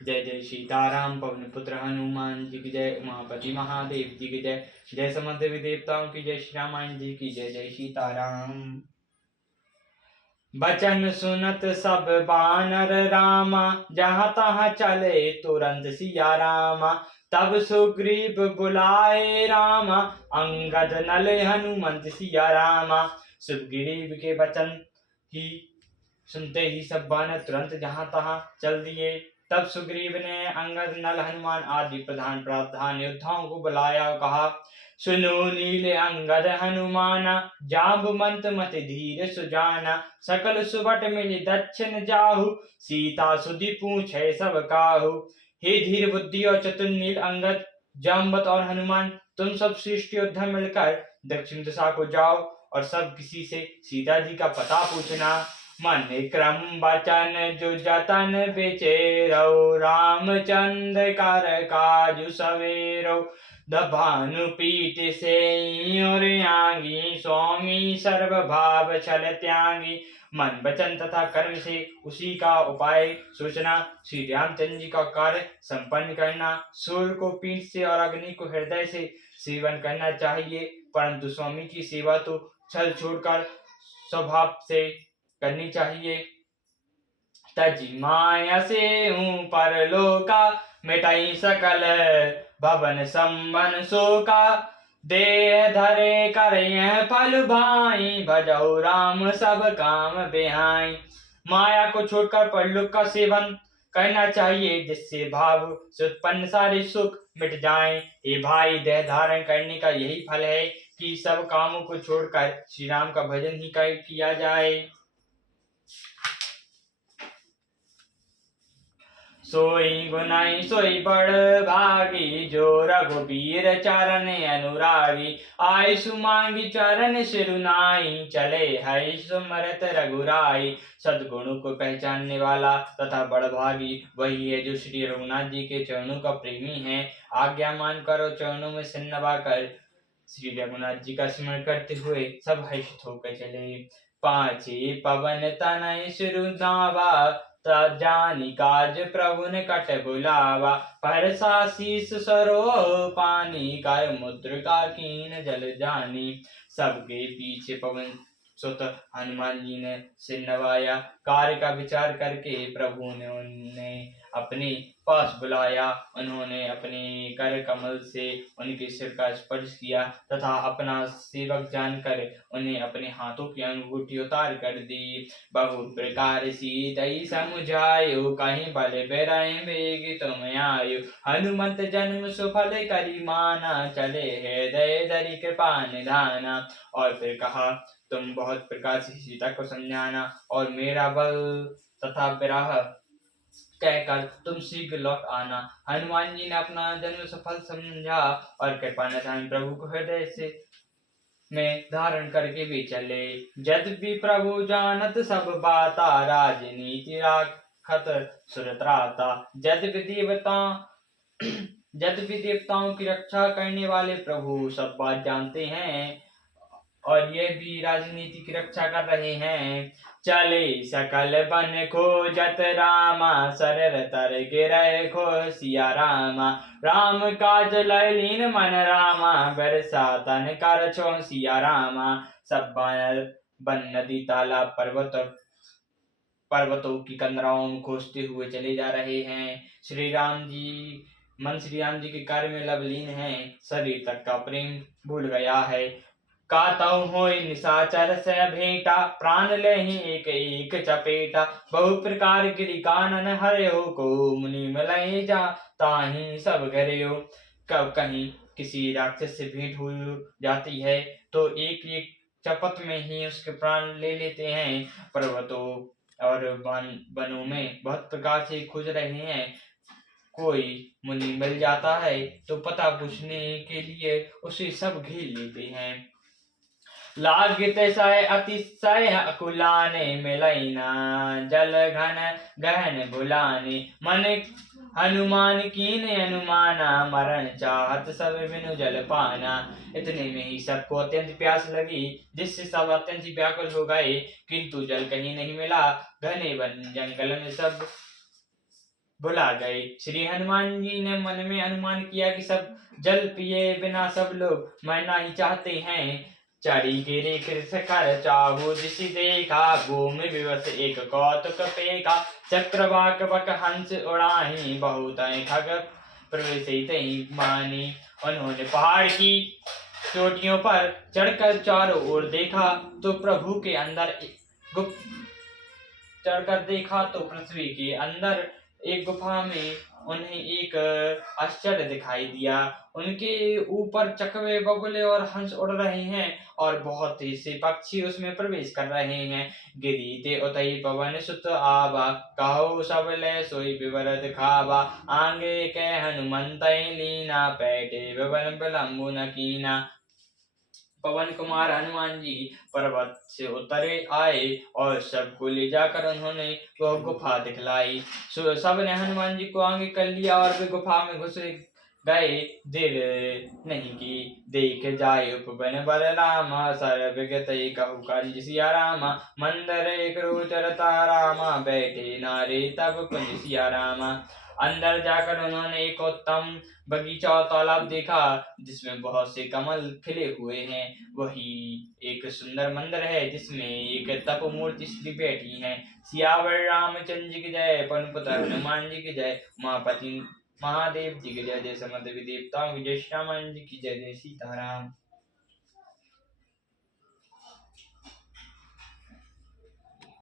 जय जय सीताराम पवन पुत्र हनुमान जी की जय। उमापति महादेव जी की जय। जय समस्त देवी देवताओं की जय। श्री रामायण जी की जय। जय सीताराम। बचन सुनत सब बानर रामा, जहाँ तहाँ चले तुरंत सिया रामा। तब सुग्रीव बुलाए रामा, अंगद नल हनुमंत सिया रामा। सुग्रीव के वचन ही सुनते ही सब बानर तुरंत जहां तहां चल दिए। तब सुग्रीव ने अंगद नल हनुमान आदि प्रधान योद्धाओं को बुलाया और कहा, सुनो नील अंगद हनुमाना, जांबुवंत मति धीर सुजाना। सकल सुबट मिलि दक्षिण जाहु, सीता सुधि पूछे सब काहू। हे धीर बुद्धि और चतुर नील अंगद, जांबवत और हनुमान, तुम सब श्रेष्ठ योद्धा मिलकर दक्षिण दिशा को जाओ और सब किसी से सीता जी का पता पूछना। मन क्रम बचन जो जतन बिचेरौ, रामचंद्र कर काजु सवेरौ। भानु पीठ से और आंगी, स्वामी सर्व भाव छल त्यागी। मन वचन तथा कर्म से उसी का उपाय सोचना। श्री रामचंद्र जी का कार्य संपन्न करना। सूर्य को पीठ से और अग्नि को हृदय से सेवन करना चाहिए, परंतु स्वामी की सेवा तो छल छोड़कर स्वभाव से करनी चाहिए। तजी माया से परलोका, मिटाई सकल भवन संबन शोका। देह धरे करें फल भाई, भजौ राम सब काम बिहाई। माया को छोड़कर परलोक का सेवन करना चाहिए, जिससे भाव से उत्पन्न सारे सुख मिट जाएं। ये भाई, देह धारण करने का यही फल है कि सब कामों को छोड़कर श्री राम का भजन ही किया जाए। सोई गुनाई सोई बड़ भागी, जो रघुबीर चरण अनुरागी। आयसु मांगी चरण सिरुनाई, चले हई सुमरत रघुराई। सद्गुणों को पहचानने वाला तथा बड़भागी वही है जो श्री रघुनाथ जी के चरणों का प्रेमी है। आज्ञा मान करो चरणों में सिर नवाकर श्री रघुनाथ जी का स्मरण करते हुए सब हर्षित होकर चले। पांचे पवन तनय सिरुनावा, जानी काज प्रभु ने कट बुलावा। परसा शीस सरो पानी, कर मुद्रिका कीन जल जानी। सबके पीछे पवन सुत हनुमान जी ने सिर नवाया। कार्य का विचार करके प्रभु ने उन्हें अपने पास बुलाया। उन्होंने अपने कर कमल से उनके सिर का स्पर्श किया तथा अपना सेवक जानकर उन्हें अपने हाथों की अंगूठी उतार कर दी। बहु प्रकार सीतई समुझायो, कहीं बल बेरय बेग तुम आयो। हनुमंत जन्म सुफल करी माना, चले हृदय धरि कृपा निधाना। और फिर कहा, तुम बहुत प्रकार से सीता को समझाना और मेरा बल तथा विरह कहकर तुम शीघ्र लौट आना। हनुमान जी ने अपना जन्म सफल समझा और कृपा निधान प्रभु को हृदय से में धारण करके भी चले। यद्यपि प्रभु जानत सब बाता, राजनीति राखत सुरत्राता। यद्यपि देवताओं की रक्षा करने वाले प्रभु सब बात जानते हैं और ये भी राजनीति की रक्षा कर रहे हैं। चले सकल बन खोजत रामा, सरर तर गिरय खो सिया रामा। राम काज लयलीन मन रामा, बरसा तन कर छो सिया रामा। सब बानर वन नदी तालाब पर्वतों की कंदराओं में खोजते हुए चले जा रहे हैं। श्री राम जी के कार्य में लवलीन है। शरीर तक का प्रेम भूल गया है। कातौ होय निशाचर से भेंटा, प्राण लेहि एक एक चपेटा। बहु प्रकार गिरि कानन हरयो, को मुनि मिलय जा ताहि सब घरयो। कब कहीं किसी राक्षस से भेंट हो जाती है तो एक एक चपत में ही उसके प्राण ले लेते हैं। पर्वतों और वनों में बहुत प्रकार से खोज रहे हैं। कोई मुनि मिल जाता है तो पता पूछने के लिए उसे सब घेर लेते हैं। लागित सय अतिशय अकुलाने, मिलैना जल घन गहन बुलाने। मन हनुमान कीन अनुमाना, मरण चाहत सब बिनु जल पाना। इतने में ही सबको अत्यंत प्यास लगी, जिससे सब अत्यंत ही व्याकुल हो गए, किंतु जल कहीं नहीं मिला। घने वन जंगल में सब भुला गए। श्री हनुमान जी ने मन में अनुमान किया कि सब जल पिए बिना सब लोग मरना ही चाहते हैं। चढ़ी गिरे कृष कर चाहू जिस देखा, भूमि विवश एक कौतुक पेखा। चक्रवाक बक हंस उड़ाही, बहुत खग प्रवेशित मानी। उन्होंने पहाड़ की चोटियों पर चढ़कर चारों ओर देखा तो प्रभु के अंदर गुप्त चढ़कर देखा तो पृथ्वी के अंदर एक गुफा में उन्हें एक आश्चर्य दिखाई दिया। उनके ऊपर चकवे बगुले और हंस उड़ रहे हैं और बहुत से पक्षी उसमें प्रवेश कर रहे हैं। गिरी ते उतई पवन सुत आवा, कहो सब ले सोई विवरत खावा। आंगे के हनुमंत लीना, पैठे विवन विलंबु न कीना। पवन कुमार हनुमान जी पर्वत से उतरे आए और सबको ले जाकर उन्होंने वह गुफा दिखलाई। सबने हनुमान जी को आगे कर लिया और वे गुफा में घुस गए। देर नहीं की देख जाए उपवन बलरामा, सर विगत कहु कंज सिया रामा। मंदर एक रोचरता रामा, बैठे नारे तब कुंज सिया रामा। अंदर जाकर उन्होंने एक उत्तम बगीचा और तालाब देखा जिसमें बहुत से कमल खिले हुए हैं। वही एक सुंदर मंदिर है जिसमें एक तप मूर्ति श्री बैठी है। सियावर रामचंद्र जी की जय, पवन पुत्र हनुमान जी की जय, उमापति महादेव जी की जय। जय समस्त देवताओं की जय, श्री राम जी की जय। जय सीताराम।